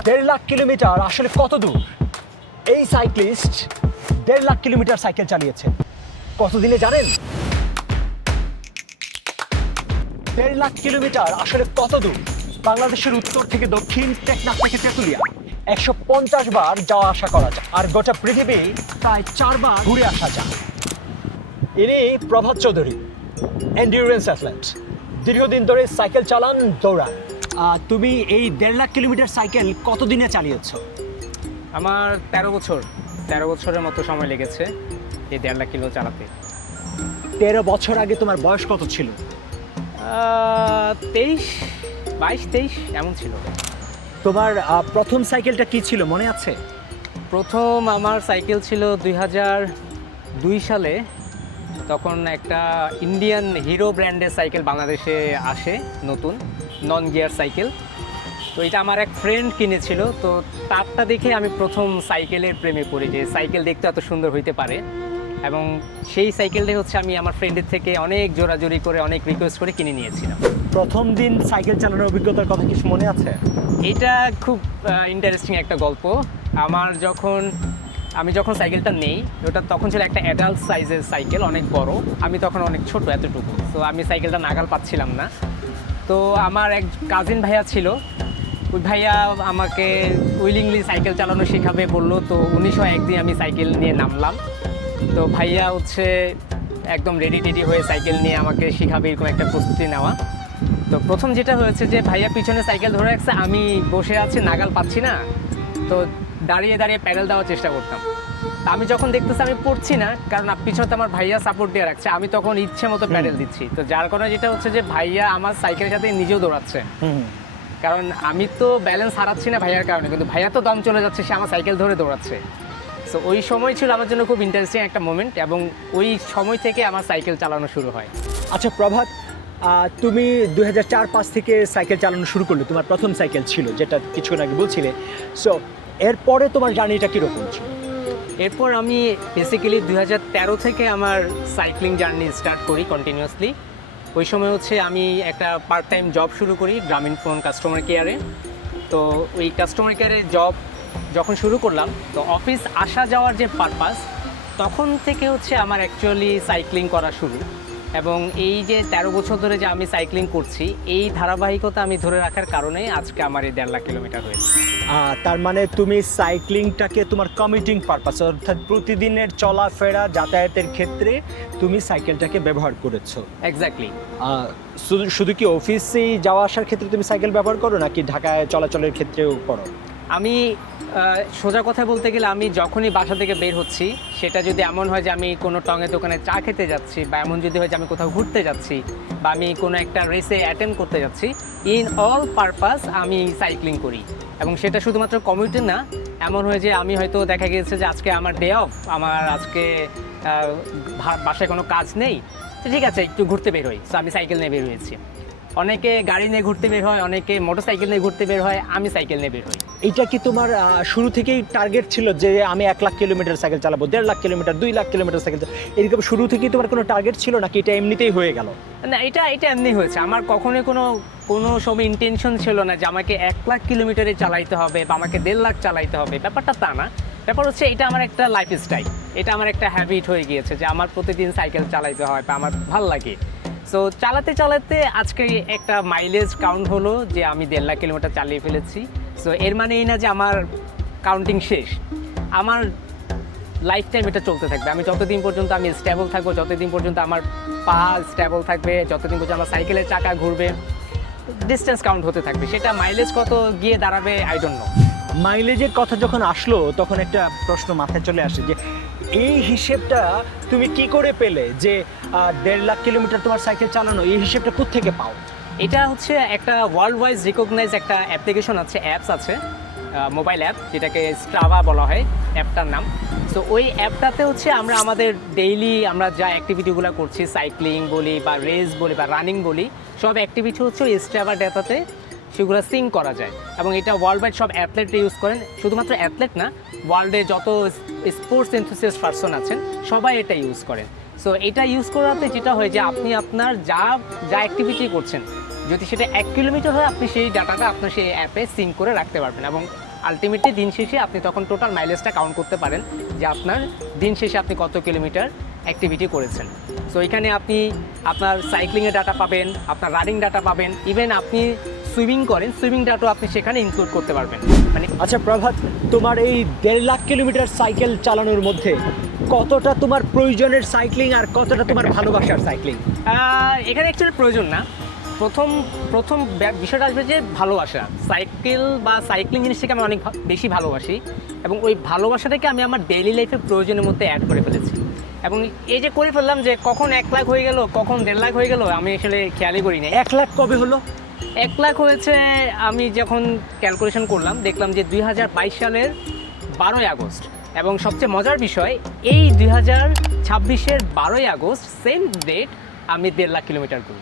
1.5 lakh kilometre আসলে কত দূর? এই সাইক্লিস্ট 1.5 লাখ কিলোমিটার সাইকেল চালিয়েছে কতদিনে জানেন? 1.5 লাখ কিলোমিটার আসলে কত দূর? বাংলাদেশের উত্তর থেকে দক্ষিণ, টেকনাফ থেকে তেঁতুলিয়া 150 বার যাওয়া আসা করা যায়, আর গোটা পৃথিবী প্রায় 4 বার ঘুরে আসা যায়। ইনি প্রভাত চৌধুরী, এন্ডিউরেন্স অ্যাথলেট। দীর্ঘদিন ধরে সাইকেল চালান, দৌড়ান। তুমি এই 1.5 লাখ কিলোমিটার সাইকেল কতদিনে চালিয়েছো? আমার 13 বছরের মতো সময় লেগেছে এই 1.5 লাখ কিলো চালাতে। 13 বছর আগে তোমার বয়স কত ছিল? 22-23 এমন ছিল। তোমার প্রথম সাইকেলটা কি ছিল মনে আছে? প্রথম আমার সাইকেল ছিল 2002 সালে। তখন একটা ইন্ডিয়ান হিরো ব্র্যান্ডের সাইকেল বাংলাদেশে আসে, নতুন নন গিয়ার সাইকেল। তো এটা আমার এক ফ্রেন্ড কিনেছিল, তো তারটা দেখে আমি প্রথম সাইকেলের প্রেমে পড়ি, যে সাইকেল দেখতে এত সুন্দর হইতে পারে। এবং সেই সাইকেলটাই হচ্ছে আমি আমার ফ্রেন্ডের থেকে অনেক জোরাজোরি করে, অনেক রিকোয়েস্ট করে কিনে নিয়েছিলাম। প্রথম দিন সাইকেল চালানোর অভিজ্ঞতার কথা কিছু মনে আছে? এটা খুব ইন্টারেস্টিং একটা গল্প। আমি যখন সাইকেলটা নেই, ওটা তখন ছিল একটা অ্যাডাল্ট সাইজের সাইকেল, অনেক বড়। আমি তখন অনেক ছোট, এতটুকু। তো আমি সাইকেলটা নাগাল পাচ্ছিলাম না। তো আমার এক কাজিন ভাইয়া ছিল, ওই ভাইয়া আমাকে উইলিংলি সাইকেল চালানো শেখাবে বললো। তো 1901 দিন আমি সাইকেল নিয়ে নামলাম। তো ভাইয়া হচ্ছে একদম রেডি হয়ে সাইকেল নিয়ে আমাকে শেখাবে, এরকম একটা প্রস্তুতি নেওয়া। তো প্রথম যেটা হয়েছে যে ভাইয়া পিছনে সাইকেল ধরে রাখছে, আমি বসে আছি, নাগাল পাচ্ছি না। তো দাঁড়িয়ে প্যাডেল দেওয়ার চেষ্টা করতাম। তা আমি যখন দেখতেছি আমি পড়ছি না, কারণ পিছনে তো আমার ভাইয়া সাপোর্ট দিয়ে রাখছে, আমি তখন ইচ্ছে মতো প্যাডেল দিচ্ছি। তো যার কারণে যেটা হচ্ছে যে ভাইয়া আমার সাইকেলের সাথে নিজেও দৌড়াচ্ছে, কারণ আমি তো ব্যালেন্স হারাচ্ছি না ভাইয়ার কারণে, কিন্তু ভাইয়া তো দম চলে যাচ্ছে, সে আমার সাইকেল ধরে দৌড়াচ্ছে। সো ওই সময় ছিল আমার জন্য খুব ইন্টারেস্টিং একটা মোমেন্ট, এবং ওই সময় থেকে আমার সাইকেল চালানো শুরু হয়। আচ্ছা প্রভাত, তুমি 2004-05 থেকে সাইকেল চালানো শুরু করলে, তোমার প্রথম সাইকেল ছিল যেটা কিছুক্ষণ আগে বলছিলে। সো এরপরে তোমার জার্নিটা কীরকম ছিল? এরপর আমি বেসিক্যালি 2013 থেকে আমার সাইক্লিং জার্নি স্টার্ট করি কন্টিনিউয়াসলি। ওই সময় হচ্ছে আমি একটা পার্ট টাইম জব শুরু করি গ্রামীণফোন কাস্টমার কেয়ারে। তো ওই কাস্টমার কেয়ারে জব যখন শুরু করলাম, তো অফিস আসা যাওয়ার যে পারপাস, তখন থেকে হচ্ছে আমার অ্যাকচুয়ালি সাইক্লিং করা শুরু। এবং এই যে 13 বছর ধরে যে আমি সাইক্লিং করছি, এই ধারাবাহিকতা আমি ধরে রাখার কারণে আজকে আমার এই 1.5 লাখ কিলোমিটার হয়েছে। তার মানে তুমি সাইক্লিংটাকে তোমার কমিউটিং পারপাস, অর্থাৎ প্রতিদিনের চলাফেরা যাতায়াতের ক্ষেত্রে তুমি সাইকেলটাকে ব্যবহার করেছো। এক্স্যাক্টলি। শুধু কি অফিসেই যাওয়া আসার ক্ষেত্রে তুমি সাইকেল ব্যবহার করো, নাকি ঢাকায় চলাচলের ক্ষেত্রেও করো? আমি সোজা কথা বলতে গেলে, আমি যখনই বাসা থেকে বের হচ্ছি, সেটা যদি এমন হয় যে আমি কোনো টঙের দোকানে চা খেতে যাচ্ছি, বা এমন যদি হয় যে আমি কোথাও ঘুরতে যাচ্ছি, বা আমি কোনো একটা রেসে অ্যাটেন্ড করতে যাচ্ছি, ইন অল পারপাস আমি সাইক্লিং করি। এবং সেটা শুধুমাত্র কমিউটিং না, এমন হয় যে আমি হয়তো দেখা গিয়েছে যে আজকে আমার ডে অফ, আমার আজকে বাসায় কোনো কাজ নেই, তো ঠিক আছে একটু ঘুরতে বের হই। সো আমি সাইকেল নিয়ে বের হয়েছি। অনেকে গাড়ি নিয়ে ঘুরতে বের হয়, অনেকে মোটর সাইকেল নিয়ে ঘুরতে বের হয়, আমি সাইকেল নিয়ে বের হই। এইটা কি তোমার শুরু থেকেই টার্গেট ছিল যে আমি 1 লাখ কিলোমিটার সাইকেল চালাবো, 1.5 lakh kilometre, 2 lakh kilometre cycle, এরকম শুরু থেকেই তোমার কোনো টার্গেট ছিল, নাকি এটা এমনিতেই হয়ে গেল? না, এটা এমনি হয়েছে। আমার কখনোই কোনো সময় ইন্টেনশন ছিল না যে আমাকে 1 লাখ কিলোমিটারে চালাইতে হবে, বা আমাকে 1.5 লাখ চালাইতে হবে। ব্যাপারটা তা না। ব্যাপার হচ্ছে এটা আমার একটা লাইফস্টাইল, এটা আমার একটা হ্যাবিট হয়ে গিয়েছে যে আমার প্রতিদিন সাইকেল চালাইতে হয়, বা আমার ভাল লাগে। সো চালাতে আজকে একটা মাইলেজ কাউন্ট হলো যে আমি 1.5 লাখ কিলোমিটার চালিয়ে ফেলেছি। সো এর মানে এই না যে আমার কাউন্টিং শেষ। আমার লাইফ টাইম এটা চলতে থাকবে। আমি যতদিন পর্যন্ত আমি স্টেবল থাকবো, যতদিন পর্যন্ত আমার পা স্টেবল থাকবে, যতদিন পর্যন্ত আমার সাইকেলের চাকা ঘুরবে, ডিস্টেন্স কাউন্ট হতে থাকবে। সেটা মাইলেজ কত গিয়ে দাঁড়াবে আই ডোন্ট নো। মাইলেজের কথা যখন আসলো, তখন একটা প্রশ্ন মাথায় চলে আসে যে এই হিসেবটা তুমি কি করে পেলে যে 1.5 লাখ কিলোমিটার তোমার সাইকেল চালানো, এই হিসেবটা কোত্থেকে পাও? এটা হচ্ছে একটা ওয়ার্ল্ড ওয়াইজ রিকগনাইজ একটা অ্যাপ্লিকেশন আছে, অ্যাপস আছে, মোবাইল অ্যাপ, যেটাকে স্ট্রাভা বলা হয় অ্যাপটার নাম। সো ওই অ্যাপটাতে হচ্ছে আমরা আমাদের ডেইলি আমরা যা অ্যাক্টিভিটিগুলো করছি, সাইক্লিং বলি বা রেস বলি বা রানিং বলি, সব অ্যাক্টিভিটি হচ্ছে ওই স্ট্রাভা ডেটাতে সেগুলো সিঙ্ক করা যায়। এবং এটা ওয়ার্ল্ড ওয়াইড সব অ্যাথলেটরা ইউজ করেন। শুধুমাত্র অ্যাথলেট না, ওয়ার্ল্ডে যত স্পোর্টস এনথুসিয়াস্ট পারসন আছেন সবাই এটা ইউজ করেন। সো এটা ইউজ করাতে যেটা হয় যে আপনি আপনার যা অ্যাক্টিভিটি করছেন, যদি সেটা 1 কিলোমিটার হয়, আপনি সেই ডাটাটা আপনার সেই অ্যাপে সিঙ্ক করে রাখতে পারবেন। এবং আলটিমেটলি দিন শেষে আপনি তখন টোটাল মাইলেজটা কাউন্ট করতে পারেন যে আপনার দিন শেষে আপনি কত কিলোমিটার অ্যাক্টিভিটি করেছেন। সো এখানে আপনি আপনার সাইক্লিংয়ের ডাটা পাবেন, আপনার রানিং ডাটা পাবেন, ইভেন আপনি সুইমিং করেন, সুইমিং ডাটাও আপনি সেখানে ইনক্লুড করতে পারবেন। মানে আচ্ছা প্রভাত, তোমার এই 1.5 লাখ কিলোমিটার সাইকেল চালানোর মধ্যে কতটা তোমার প্রয়োজনের সাইক্লিং আর কতটা তোমার ভালোবাসার সাইক্লিং? এখানে অ্যাকচুয়ালি প্রয়োজন না। প্রথম বিষয়টা আসবে যে ভালোবাসা। সাইকেল বা সাইক্লিং জিনিসটাকে আমি অনেক বেশি ভালোবাসি এবং ওই ভালোবাসাটাকে আমি আমার ডেইলি লাইফের প্রয়োজনের মধ্যে অ্যাড করে ফেলেছি। এবং এই যে করে ফেললাম যে কখন 1 লাখ হয়ে গেল, কখন 1.5 লাখ হয়ে গেল, আমি আসলে খেয়ালই করি না। 1 লাখ কবে হলো? 1 লাখ হয়েছে আমি যখন ক্যালকুলেশন করলাম, দেখলাম যে 2022 সালের 12ই আগস্ট। এবং সবচেয়ে মজার বিষয়, এই 2026-এর 12ই আগস্ট সেম ডেট আমি 1.5 লাখ কিলোমিটার করি।